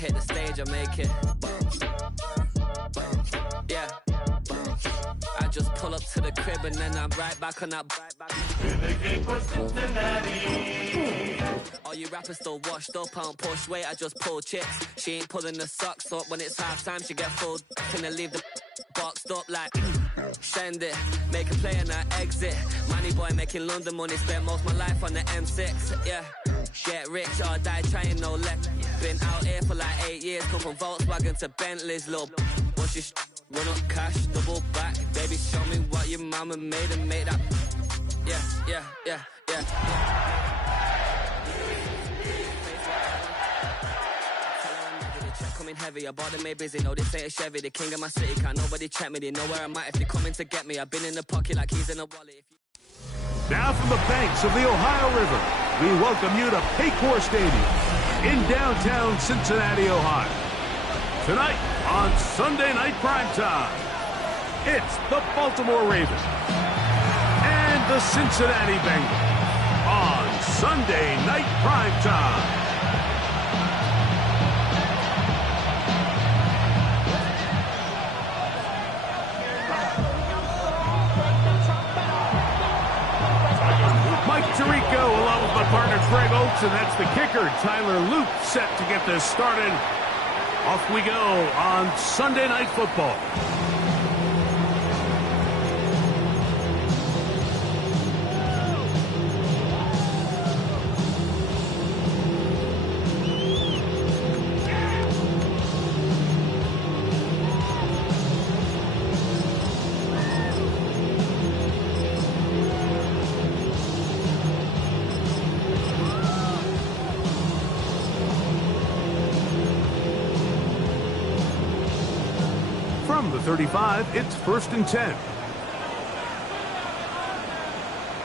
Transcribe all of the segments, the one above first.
hit the stage, I make it. Yeah. I just pull up to the crib and then I'm right back on that. All you rappers still washed up, I don't push weight, I just pull chips. She ain't pulling the socks up when it's half time, she get full. Finna leave the boxed up like send it, make a play and I exit. Money boy making London money, spent most of my life on the M6. Yeah, get rich or die trying, no left. Been out here for like 8 years, come from Volkswagen to Bentley's, little. What's your run up cash, double back, baby, show me what your mama made and make that. Yeah, yeah, yeah, yeah. Coming heavy, I bought them made busy. No, this ain't a Chevy, the king of my city. Can't nobody check me, they know where I'm at if they coming to get me. I've been in the pocket like he's in a wallet. Now from the banks of the Ohio River, we welcome you to Paycor Stadium in downtown Cincinnati, Ohio. Tonight on Sunday Night Primetime, it's the Baltimore Ravens and the Cincinnati Bengals on Sunday Night Primetime. Tirico along with my partner Greg Oates, and that's the kicker Tyler Luke, set to get this started. Off we go on Sunday Night Football. From the 35, it's 1st and 10.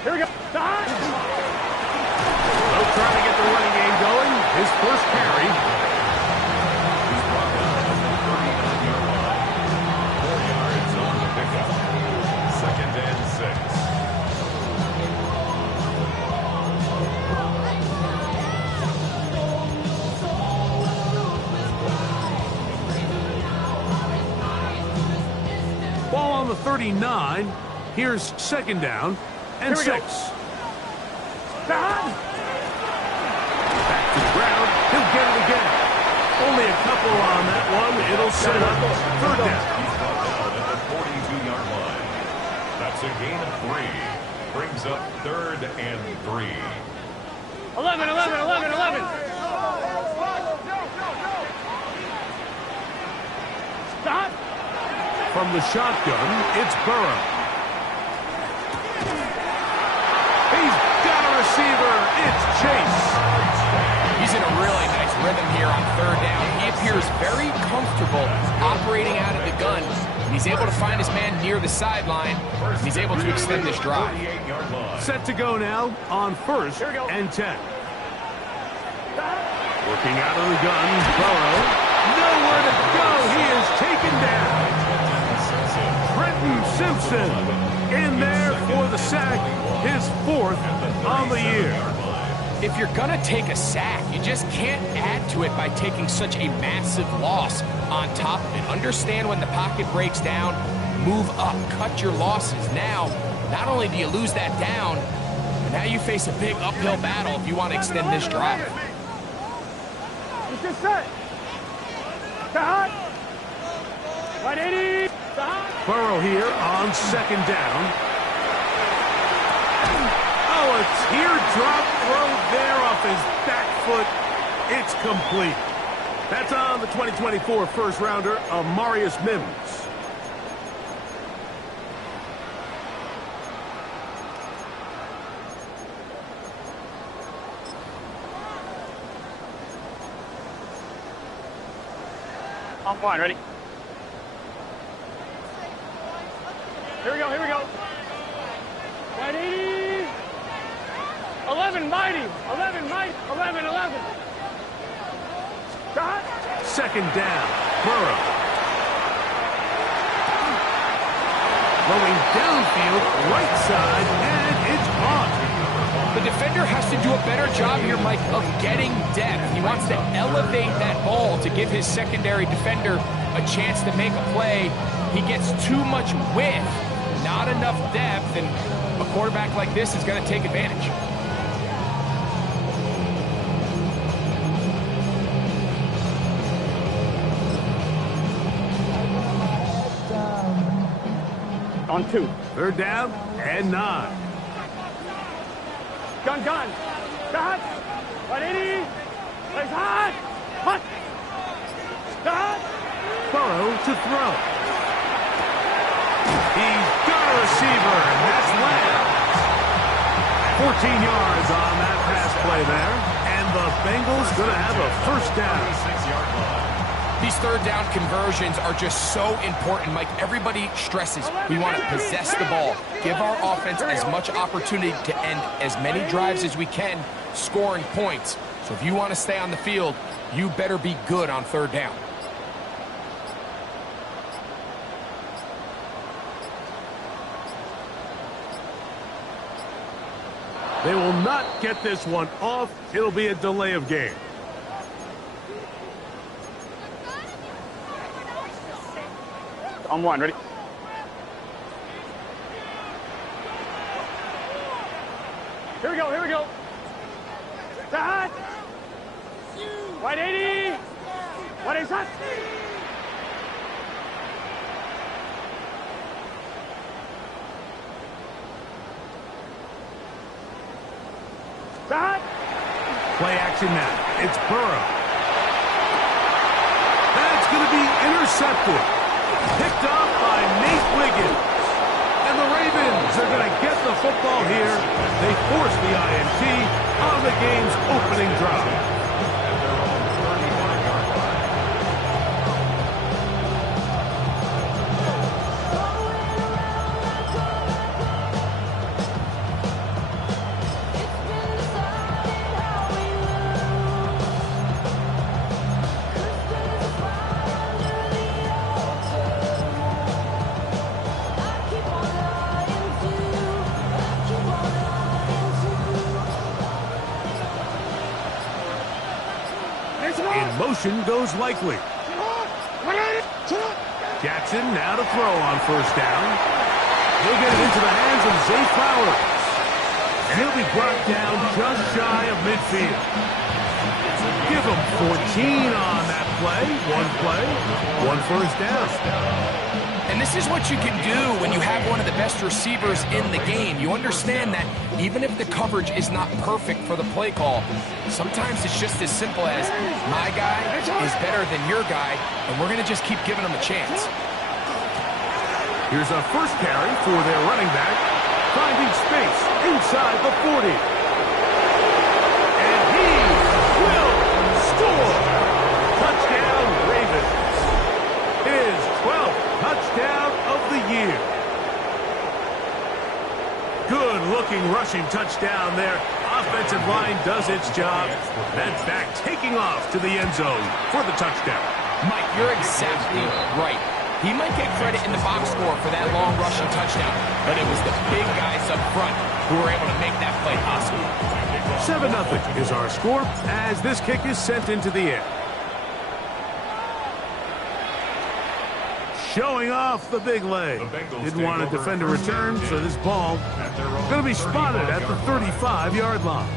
Here we go. They'll try to get the running game going. His first carry. He's brought down at the 39-yard line. 4 yards on the pickup. 2nd and 6. Ball on the 39. Here's 2nd down and 6. Back to the ground. He'll get it again. Only a couple on that one. It'll set up 3rd down. He's brought down at the 42-yard line. That's a gain of 3. Brings up 3rd and 3. 11, 11, 11, 11. Stop. From the shotgun, it's Burrow. He's got a receiver. It's Chase. He's in a really nice rhythm here on 3rd down. He appears very comfortable operating out of the gun. He's able to find his man near the sideline. He's able to extend this drive. Set to go now on 1st and 10. Working out of the gun, Burrow. Nowhere to go. He is taken down. Simpson in there for the sack, his 4th on the year. If you're going to take a sack, you just can't add to it by taking such a massive loss on top of it. Understand when the pocket breaks down, move up, cut your losses. Now, not only do you lose that down, but now you face a big uphill battle if you want to extend this drive. Get set. Stop. 180. Burrow here on 2nd down. Oh, a teardrop throw there off his back foot. It's complete. That's on the 2024 first rounder, Amarius Mims. On one, ready? Here we go, here we go. 180. 11, mighty. 11, mighty. 11, 11. Shot. 2nd down, Burrow. Going downfield, right side, and it's caught. The defender has to do a better job here, Mike, of getting depth. He wants to elevate that ball to give his secondary defender a chance to make a play. He gets too much width, not enough depth, and a quarterback like this is going to take advantage. On 2. 3rd down and 9. Gun. Got. 180. Plays hot. Hot. Got. Burrow to throw. He's got a receiver, and that's Lamb. 14 yards on that pass play there, and the Bengals going to have a 1st down. These 3rd down conversions are just so important, Mike. Everybody stresses we want to possess the ball, give our offense as much opportunity to end as many drives as we can, scoring points. So if you want to stay on the field, you better be good on 3rd down. They will not get this one off. It'll be a delay of game. On 1. Ready? Here we go. Hot. 180. 180 hot. Hot. Play action now. It's Burrow. That's going to be intercepted. Picked off by Nate Wiggins. And the Ravens are going to get the football here. They force the INT on the game's opening drive. Motion goes likely. Jackson now to throw on 1st down. He'll get it into the hands of Zay Flowers. And he'll be brought down just shy of midfield. Give him 14 on that play. 1 1st down. And this is what you can do when you have one of the best receivers in the game. You understand that even if the coverage is not perfect for the play call, sometimes it's just as simple as my guy is better than your guy, and we're going to just keep giving him a chance. Here's a 1st carry for their running back, finding space inside the 40. And he will score. Touchdown, Ravens. His 12th touchdown of the year. Good-looking rushing touchdown there. Offensive line does its job. That back taking off to the end zone for the touchdown. Mike, you're exactly right. He might get credit in the box score for that long rushing touchdown, but it was the big guys up front who were able to make that play possible. 7-0 is our score as this kick is sent into the air. Showing off the big leg. Didn't want to defend a return, so this ball going to be spotted at the 35-yard line.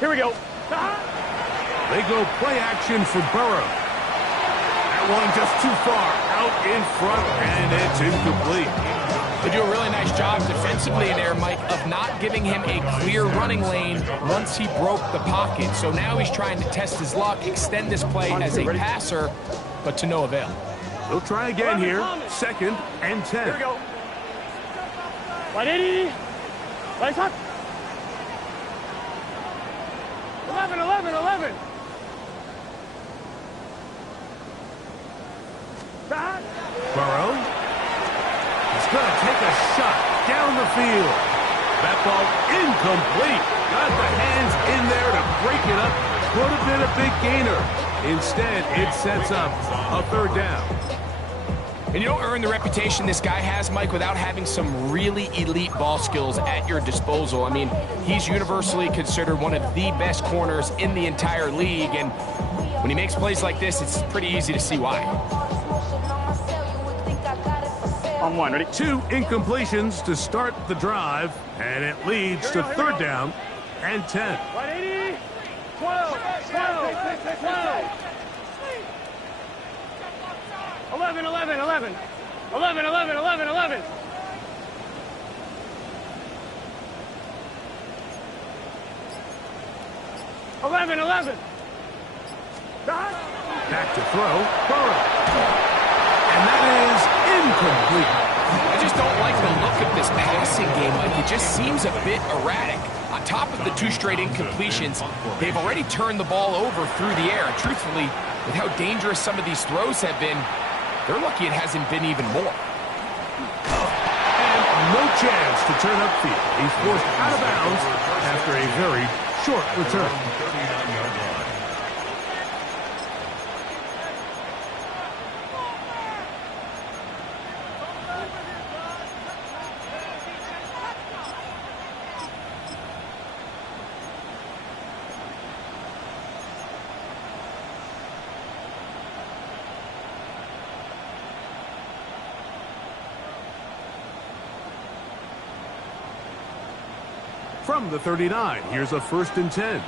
Here we go. They go play action for Burrow. That one just too far out in front, and it's incomplete. They do a really nice job defensively in there, Mike, of not giving him a clear running lane once he broke the pocket. So now he's trying to test his luck, extend this play as a passer, but to no avail. They'll try again here, 2nd and 10. Here we go. 180. Lights up. 11. Burrow down the field. That ball incomplete. Got the hands in there to break it up. Could have been a big gainer. Instead, it sets up a third down. And you don't earn the reputation this guy has, Mike, without having some really elite ball skills at your disposal. I mean, he's universally considered one of the best corners in the entire league, and when he makes plays like this, it's pretty easy to see why. On one, ready? 2 incompletions to start the drive, and it leads to third down and 10. 180, 12, 12, 12. 11, 11, 11. 11, 11, 11, 11. Back to throw, Burrow. And that is incomplete. I just don't like the look of this passing game, Mike. It just seems a bit erratic. On top of the 2 straight incompletions, they've already turned the ball over through the air. And truthfully, with how dangerous some of these throws have been, they're lucky it hasn't been even more. And no chance to turn upfield. He's forced out of bounds after a very short return. From the 39, here's a 1st and 10.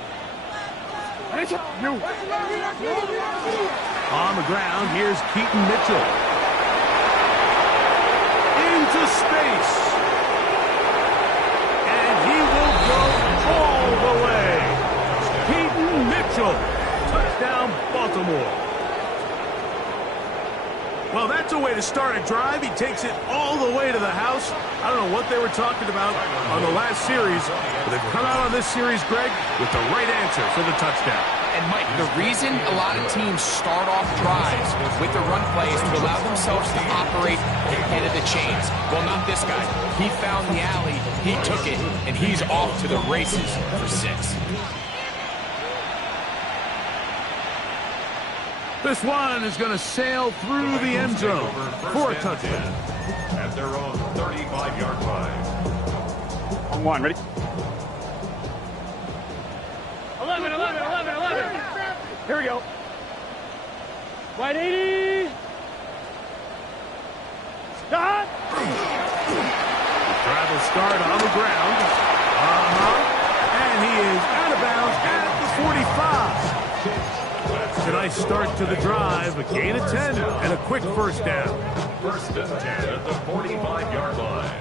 On the ground, here's Keaton Mitchell. Into space. And he will go all the way. Keaton Mitchell. Touchdown, Baltimore. Well, that's a way to start a drive. He takes it all the way to the house. I don't know what they were talking about on the last series, but they've come out on this series, Greg, with the right answer for the touchdown. And, Mike, the reason a lot of teams start off drives with the run play is to allow themselves to operate ahead of the chains. Well, not this guy. He found the alley, he took it, and he's off to the races for 6. This one is going to sail through the end zone for a touchdown. At their own 35-yard line. On one, ready? 11, 11, 11, 11. Here we go. 180. Stop. Drive will start on the ground. And he is out of bounds at the 45. A nice start to the drive, a gain of 10, and a quick first down. 1st and 10 at the 45-yard line.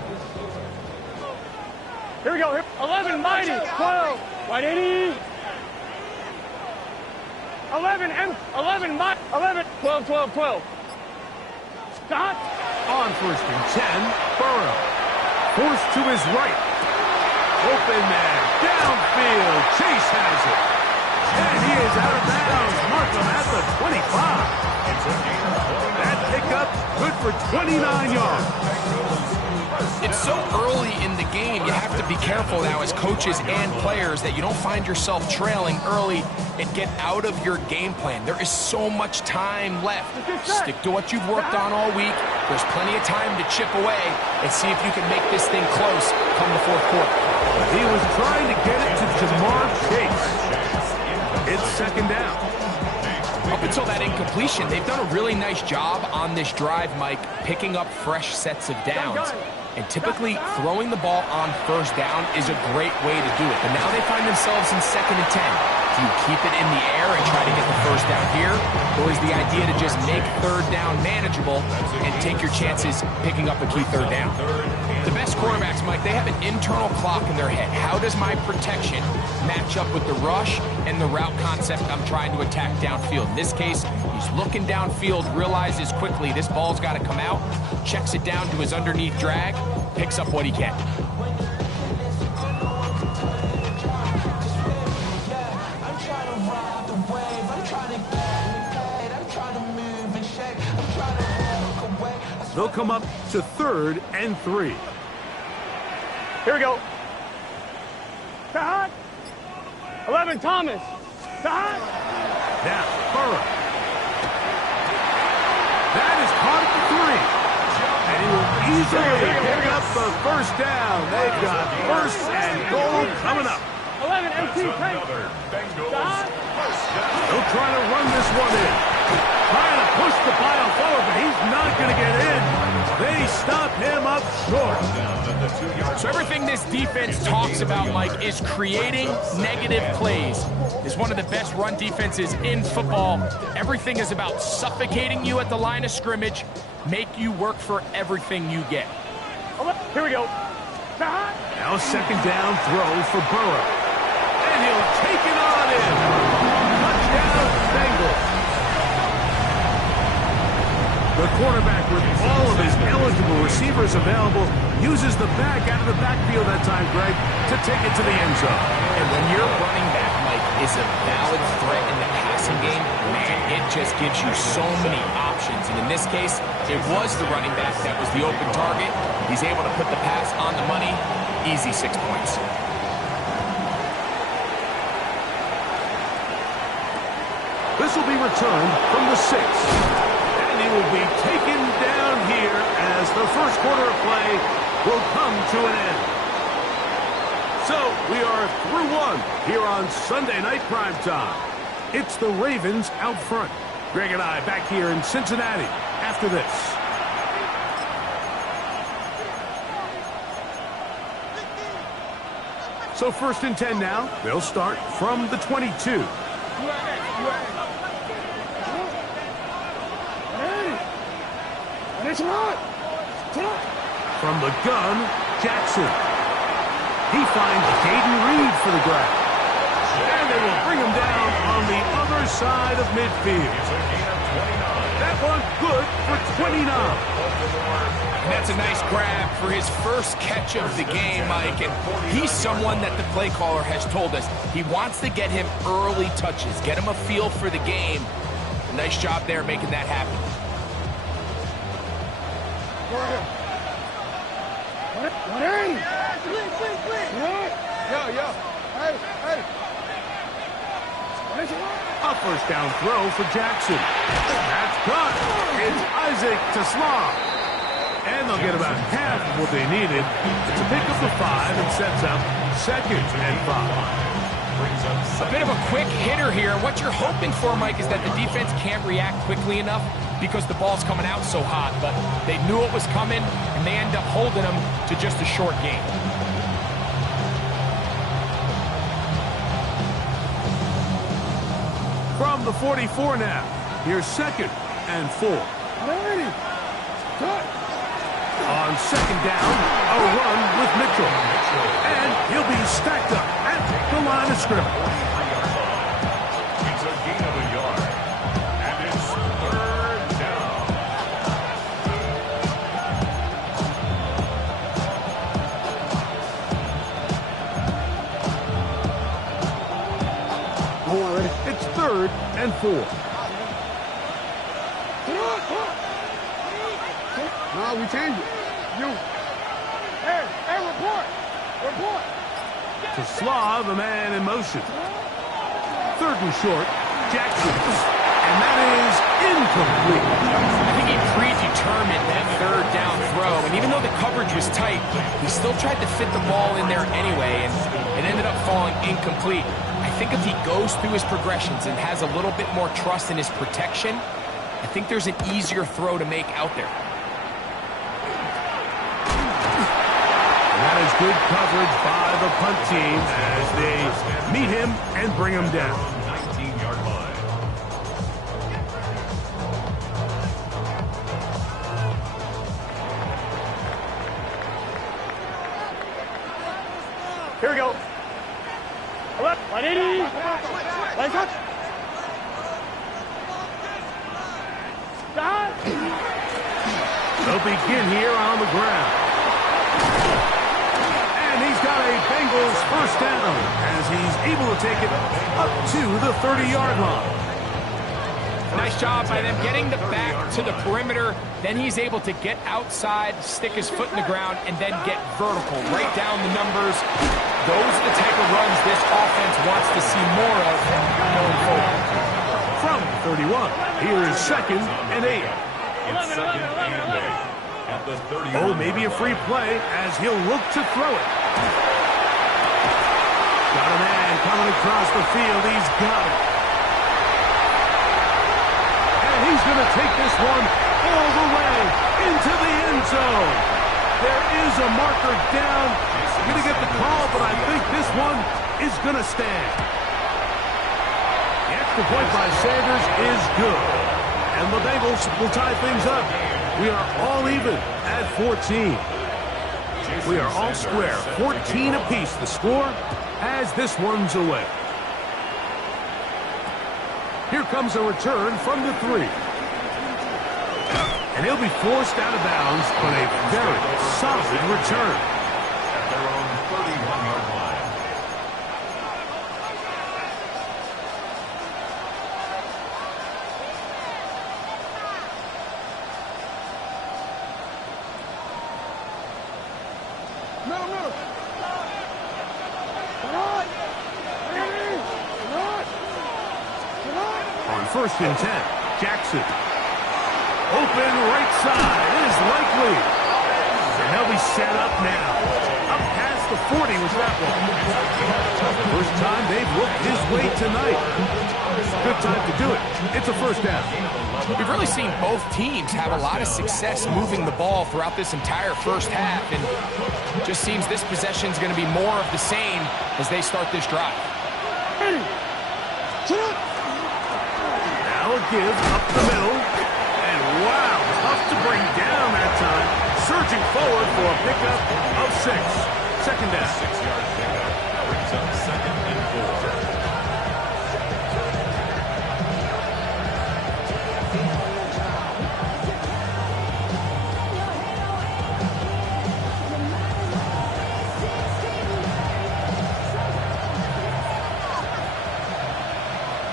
Here we go. 11, mighty. 12. 180. 11, 11, 12, 12, 12. Stop. On 1st and 10, Burrow. Forced to his right. Open man. Downfield. Chase has it. And he is out of bounds. Markham at the 25. That pickup good for 29 yards. It's so early in the game, you have to be careful now as coaches and players that you don't find yourself trailing early and get out of your game plan. There is so much time left. Stick to what you've worked on all week. There's plenty of time to chip away and see if you can make this thing close come the 4th quarter. He was trying to get it to Jamar Chase. It's 2nd down. Up until that incompletion, they've done a really nice job on this drive, Mike, picking up fresh sets of downs. And typically, throwing the ball on 1st down is a great way to do it. But now they find themselves in 2nd and 10. Do you keep it in the air and try to get the 1st down here? Or is the idea to just make 3rd down manageable and take your chances picking up a key 3rd down? The best quarterbacks, Mike, they have an internal clock in their head. How does my protection match up with the rush and the route concept I'm trying to attack downfield? In this case, he's looking downfield, realizes quickly this ball's got to come out, checks it down to his underneath drag, picks up what he can. They'll come up to 3rd and 3. Here we go. To hot. 11, Thomas. To hot. Now, Burrow. That is caught at the 3. And he will easily pick up the first down. They've got first and goal coming up. 11, 18, Tank. They'll try to run this one in. Trying to push the pile forward, but he's not going to get in. They stop him up short. So everything this defense talks about, Mike, is creating negative plays. It's one of the best run defenses in football. Everything is about suffocating you at the line of scrimmage, make you work for everything you get. Here we go. Now a second down throw for Burrow. And he'll take it on in. Touchdown, Bengals. The quarterback, with all of his eligible receivers available, uses the back out of the backfield that time, Greg, to take it to the end zone. And when your running back, Mike, is a valid threat in the passing game, man, it just gives you so many options. And in this case, it was the running back that was the open target. He's able to put the pass on the money. Easy 6 points. This will be returned from the 6. And he will be taken down here as the first quarter of play will come to an end. So we are through one here on Sunday Night Primetime. It's the Ravens out front. Greg and I back here in Cincinnati after this. So 1st and 10 now. They'll start from the 22. From the gun, Jackson. He finds Caden Reed for the grab. And they will bring him down on the other side of midfield. That one good for 29. And that's a nice grab for his first catch of the game, Mike. And he's someone that the play caller has told us he wants to get him early touches, get him a feel for the game. Nice job there making that happen. A first down throw for Jackson. That's caught. It's Isaac to Slaw. And they'll get about half of what they needed to pick up the 5 and sets up 2nd and 5. A bit of a quick hitter here. What you're hoping for, Mike, is that the defense can't react quickly enough because the ball's coming out so hot. But they knew it was coming, and they end up holding them to just a short game. From the 44 now, here's 2nd and 4. On 2nd down, a run with Mitchell. And he'll be stacked up at the line of scrimmage. It's a gain of a yard. And it's 3rd down. It's 3rd and 4. No, we change it. Hey, report. Report. To Slaw, the man in motion. 3rd and short, Jackson. And that is incomplete. I think he predetermined that 3rd down throw, and even though the coverage was tight, he still tried to fit the ball in there anyway, and it ended up falling incomplete. I think if he goes through his progressions and has a little bit more trust in his protection, I think there's an easier throw to make out there. And that is good coverage by the punt team as they meet him and bring him down. 19-yard line. Here we go. 180. Line touch. They'll begin here on the ground. And he's got a Bengals first down as he's able to take it up to the 30-yard line. Nice job by them getting the back to the perimeter. Then he's able to get outside, stick his foot in the ground, and then get vertical, right down the numbers. Those are the type of runs this offense wants to see more of going forward. From 31, here is 2nd and 8. It's 2nd and 8 at the 30. Oh, maybe a free play as he'll look to throw it. Got a man coming across the field. He's got it. And he's going to take this one all the way into the end zone. There is a marker down. Going to get the call, but I think this one is going to stand. The extra point by Sanders is good. And the Bengals will tie things up. We are all even at 14. We are all square, 14 apiece the score as this one's away. Here comes a return from the 3. And he'll be forced out of bounds, but a very solid return. At their own 31-yard line. Middle. On 1st and 10, Jackson. Open right side is likely. And he'll be set up now. Up past the 40 was that one. First time they've looked his way tonight. Good time to do it. It's a first down. We've really seen both teams have a lot of success moving the ball throughout this entire first half, and it just seems this possession is going to be more of the same as they start this drive. Now a give up the middle. And wow, tough to bring down that time. Surging forward for a pickup of 6. Second down. 6-yard pickup brings up 2nd and 4.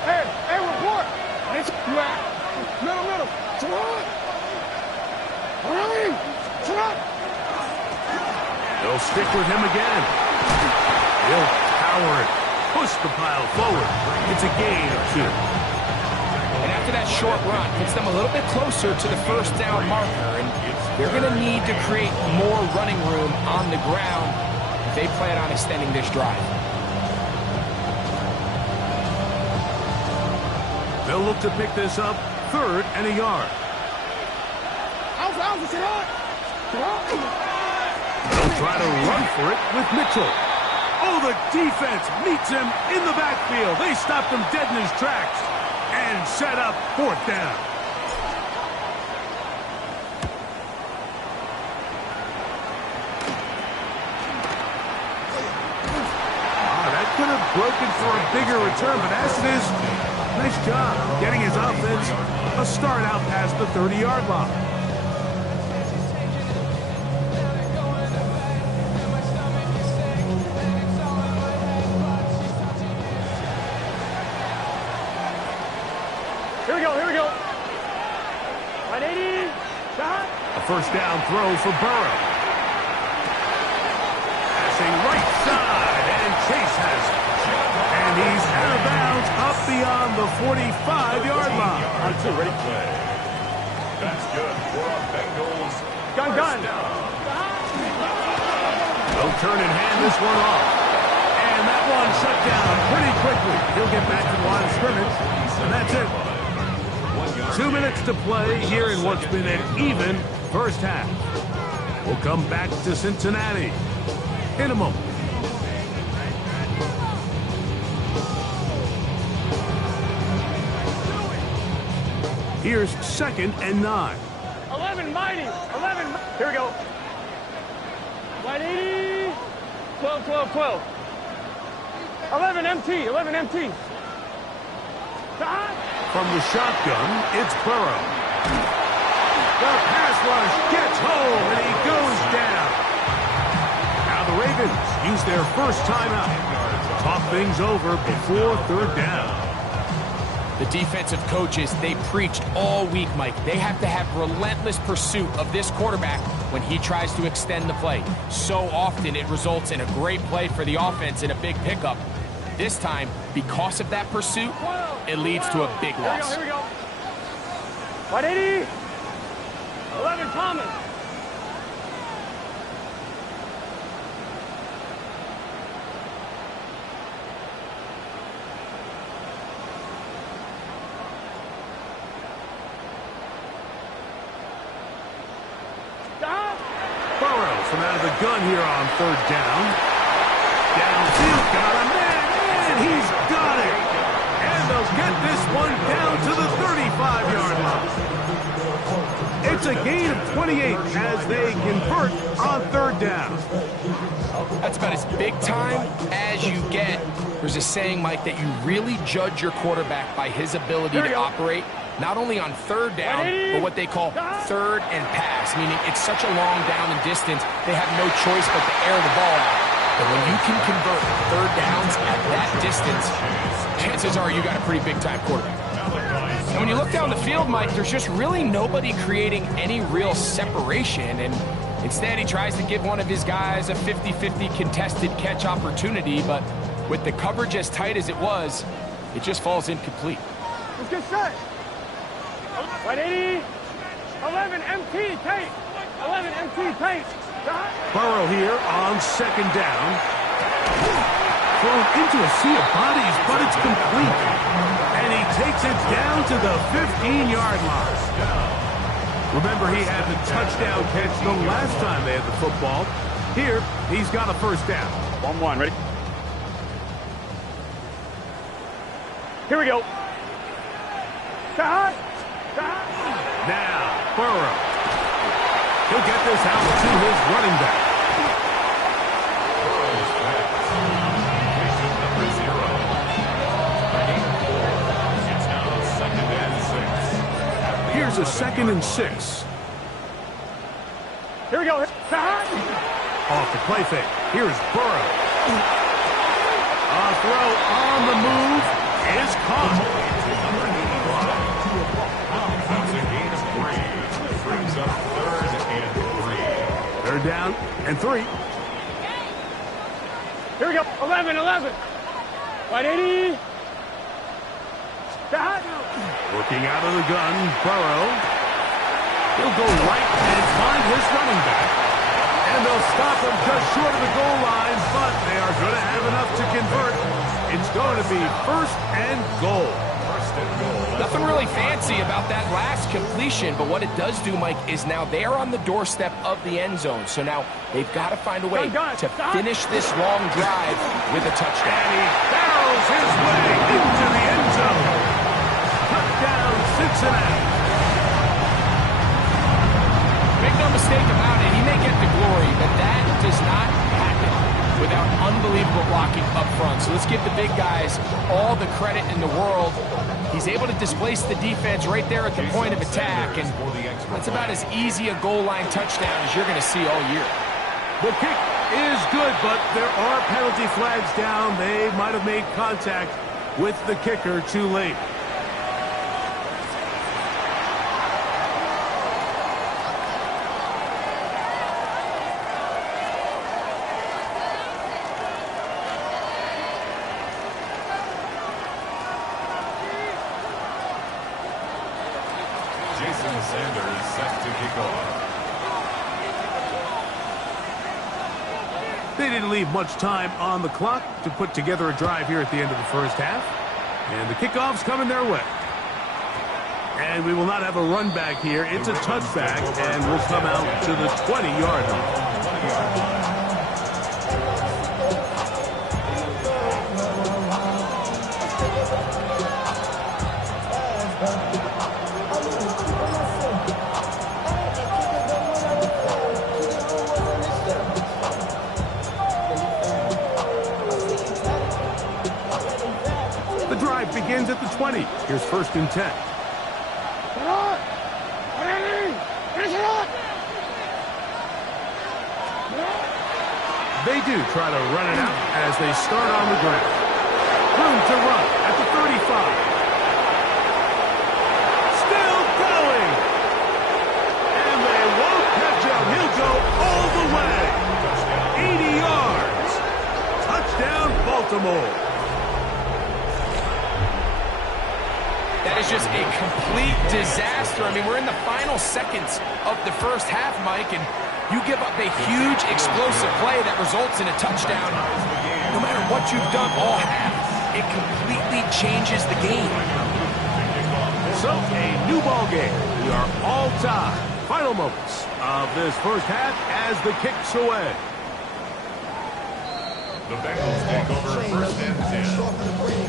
Hey, report. Middle. They'll stick with him again. He'll power it. Push the pile forward. It's a gain of 2. And after that short run, puts them a little bit closer to the first down marker, and they're going to need to create more running room on the ground if they plan on extending this drive. They'll look to pick this up 3rd and a yard. They'll try to run for it with Mitchell. Oh, the defense meets him in the backfield. They stopped him dead in his tracks and set up 4th down. That could have broken for a bigger return, but as it is, nice job getting his offense a start out past the 30-yard line. Here we go. 180. Shot. A first down throw for Burrow. Passing right side, and Chase has it. And he's out of bounds up beyond the 45-yard line. On 2, ready? That's good for a Bengals. Gun. They'll turn and hand this one off. And that one shut down pretty quickly. He'll get back to the line of scrimmage, and that's it. 2 minutes to play here in what's been an even first half. We'll come back to Cincinnati in a moment. Here's 2nd and 9. 11 mighty. 11. Here we go. 180. 12. 11 MT. Shot. From the shotgun, it's Burrow. The pass rush gets home, and he goes down. Now the Ravens use their first timeout. Talk things over before 3rd down. The defensive coaches, they preached all week, Mike. They have to have relentless pursuit of this quarterback when he tries to extend the play. So often it results in a great play for the offense and a big pickup. This time, because of that pursuit, it leads to a big loss. Here we go. 180. 11 Thomas. Burrows from out of the gun here on third down. Downfield, got him, and he's got it. And they'll get this one down to the 35-yard line. It's a gain of 28 as they convert on third down. That's about as big time as you get. There's a saying, Mike, that you really judge your quarterback by his ability to operate not only on third down, but what they call third and pass, meaning it's such a long down and distance, they have no choice but to air the ball out. But when you can convert third downs at that distance, chances are you got a pretty big-time quarterback. And when you look down the field, Mike, there's just really nobody creating any real separation, and instead he tries to give one of his guys a 50-50 contested catch opportunity, but with the coverage as tight as it was, it just falls incomplete. Let's get set. 180. 11 MT tape. 11 MT tape. Burrow here on second down. Thrown into a sea of bodies, but it's complete. And he takes it down to the 15-yard line. Remember, he had the touchdown catch the last time they had the football. Here, he's got a first down. 1-1, ready? Here we go. Now, Burrow. He'll get this out to his running back. Here's a 2nd and 6. Here we go. Off the play fake. Here's Burrow. A throw on the move is caught. Third down and 3. Here we go. 11. 180. Looking out of the gun, Burrow. He'll go right and find his running back. And they'll stop him just short of the goal line, but they are going to have enough to convert. It's going to be 1st and goal. Nothing really fancy about that last completion, but what it does do, Mike, is now they're on the doorstep of the end zone. So now they've got to find a way to finish this long drive with a touchdown. And he barrels his way into the end zone. Touchdown, Cincinnati. Make no mistake about it, he may get the glory, but that does not happen without unbelievable blocking up front. So let's give the big guys all the credit in the world. He's able to displace the defense right there at the point of attack, and that's about as easy a goal line touchdown as you're going to see all year. The kick is good, but there are penalty flags down. They might have made contact with the kicker too late. Sanders set to kick off. They didn't leave much time on the clock to put together a drive here at the end of the first half. And the kickoff's coming their way. And we will not have a run back here. It's a touchback, and we'll come out to the 20-yard line. Begins at the 20. Here's 1st and 10. They do try to run it out as they start on the ground. Room to run at the 35. Baltimore. That is just a complete disaster. I mean, we're in the final seconds of the first half, Mike, and you give up a huge explosive play that results in a touchdown. No matter what you've done all half, it completely changes the game. So, a new ball game. We are all tied. Final moments of this first half as the kick's away. The Bengals take over first and 10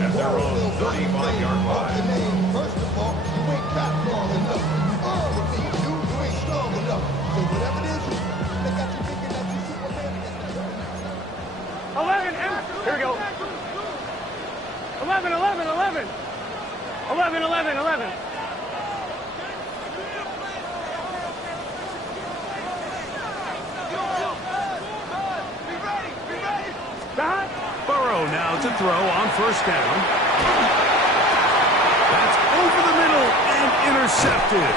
at their own 35-yard line. First of all, you ain't got long enough. What can you do? You ain't strong enough. So whatever it is, they got you thinking that you Superman. 11, here we go. 11, 11, 11. 11, 11, 11. Burrow now to throw on first down. That's over the middle and intercepted.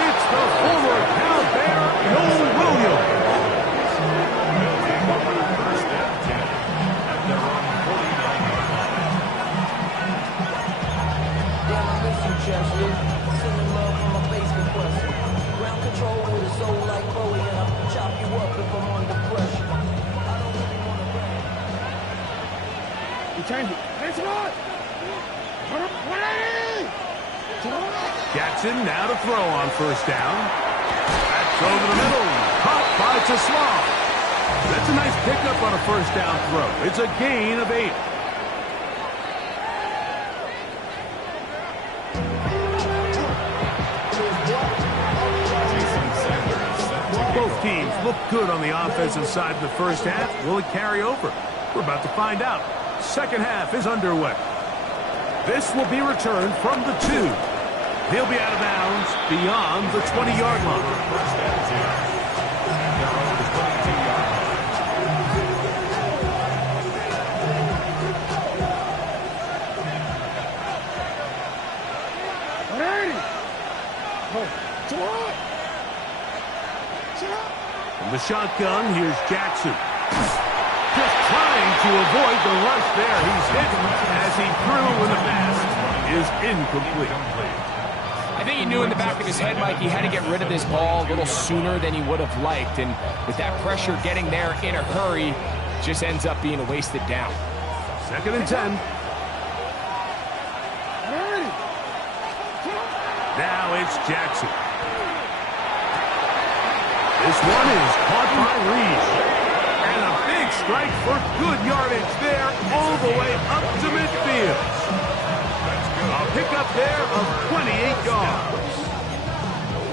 It's the former Cal Bear, Noel Williams. They'll take over first and 10 at their own 49-yard line. Damn, I miss you, Chester. Sending love from my face compressor. Ground control with a soul like Bowie, and I'll chop you up if I'm under pressure. I don't really want to brag. You change it. It's not. Jackson now to throw on first down. That's over the middle. Caught by Taslaw. That's a nice pickup on a first down throw. It's a gain of 8. Both teams look good on the offensive side of the first half. Will it carry over? We're about to find out. Second half is underway. This will be returned from the 2. He'll be out of bounds beyond the 20-yard line. First and 10 at their own 22-yard From the shotgun, here's Jackson. Just trying to avoid the rush there. He's hit as he threw when the pass is incomplete. I think he knew in the back of his head, Mike, he had to get rid of this ball a little sooner than he would have liked. And with that pressure getting there in a hurry, just ends up being a wasted down. Second and 10. Now it's Jackson. This one is caught by Reed. And a big strike for good yardage there all the way up to midfield. A pickup there of 28 yards.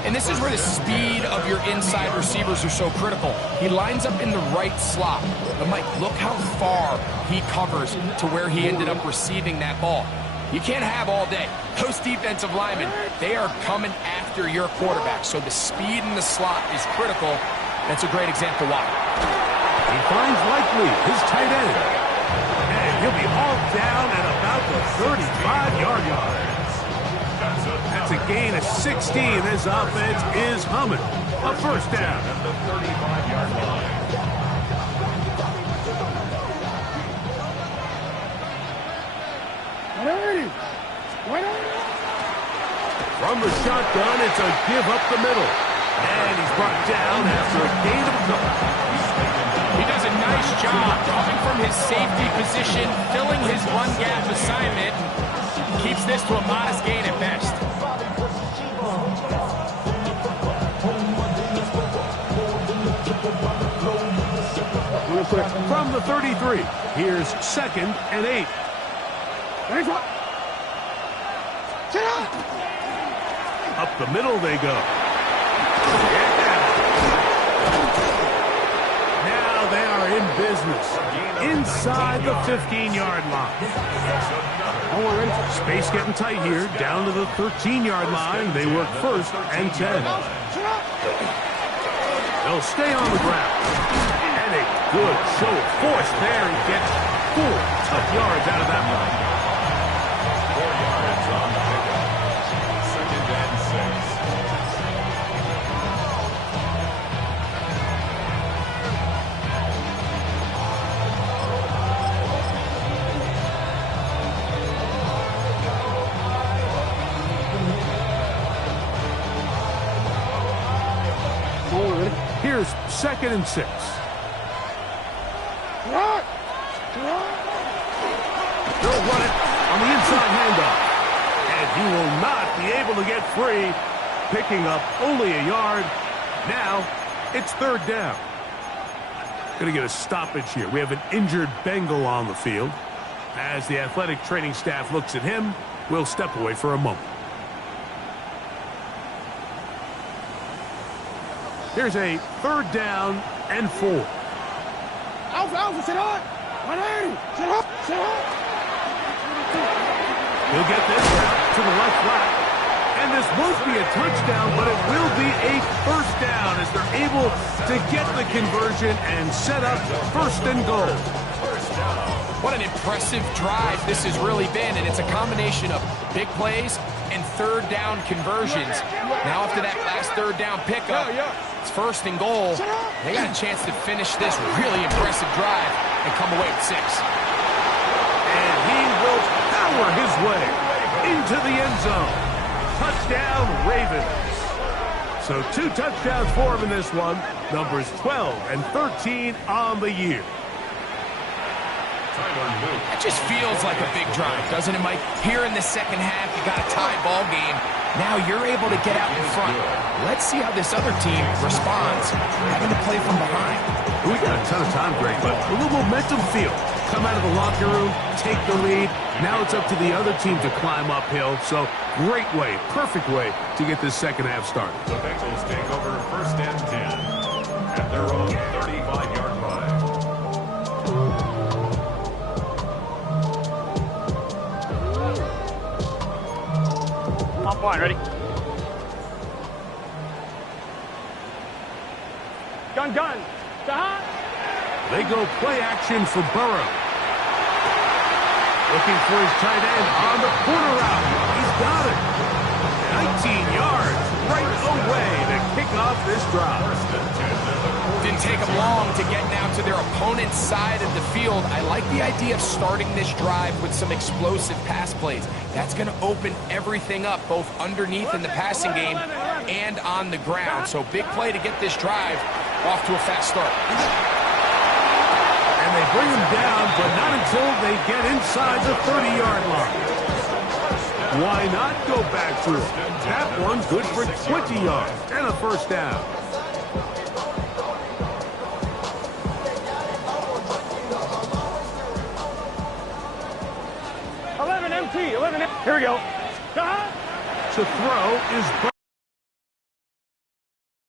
And this is where the speed of your inside receivers are so critical. He lines up in the right slot. But Mike, look how far he covers to where he ended up receiving that ball. You can't have all day. Those defensive linemen, they are coming after your quarterback. So the speed in the slot is critical. That's a great example why. He finds Likely, his tight end. And he'll be hauled down at about the 35-yard line. That's a gain of 16. This offense is humming. A first down. at the 35-yard line. From the shotgun, it's a give up the middle. And he's brought down after a gain of a couple. He does a nice job coming from his safety position, filling his run gap assignment, keeps this to a modest gain at best. From the 33, here's second and 8. Up the middle they go. Now they are in business. Inside the 15-yard line. Space getting tight here. Down to the 13-yard line. They work first and 10. They'll stay on the ground. And a good show of force there. He gets 4 tough yards out of that one. 4 yards on the pickup. Second and 6. 2nd and 6. They'll run it on the inside handoff. And he will not be able to get free, picking up only a yard. Now, it's 3rd down. Going to get a stoppage here. We have an injured Bengal on the field. As the athletic training staff looks at him, we'll step away for a moment. Here's a 3rd down and 4. Alpha, sit on. 180. Sit up. He'll get this route to the left flat. And this won't be a touchdown, but it will be a 1st down as they're able to get the conversion and set up 1st and goal. What an impressive drive this has really been, and it's a combination of big plays and 3rd down conversions. Now after that last 3rd down pickup, it's 1st and goal. They got a chance to finish this really impressive drive and come away with 6. And he will power his way into the end zone. Touchdown, Ravens. So 2 touchdowns for him in this one. Numbers 12 and 13 on the year. It just feels like a big drive, doesn't it, Mike? Here in the second half, you got a tie ball game. Now you're able to get out in front. Let's see how this other team responds, having to play from behind. We got a ton of time, Greg, but a little momentum feel. Come out of the locker room, take the lead. Now it's up to the other team to climb uphill. So great way, perfect way to get this second half started. The Bengals take over 1st and 10 at their own 35-yard line. Top line, ready? Gun. Stop. They go play action for Burrow. Looking for his tight end on the corner route. He's got it. 19 yards right away to kick off this drive. Didn't take them long to get now to their opponent's side of the field. I like the idea of starting this drive with some explosive pass plays. That's going to open everything up, both underneath in the passing game and on the ground. So big play to get this drive off to a fast start. And they bring him down, but not until they get inside the 30-yard line. Why not go back through it? That one good for 20 yards and a 1st down. MT. 11. Here we go. To throw is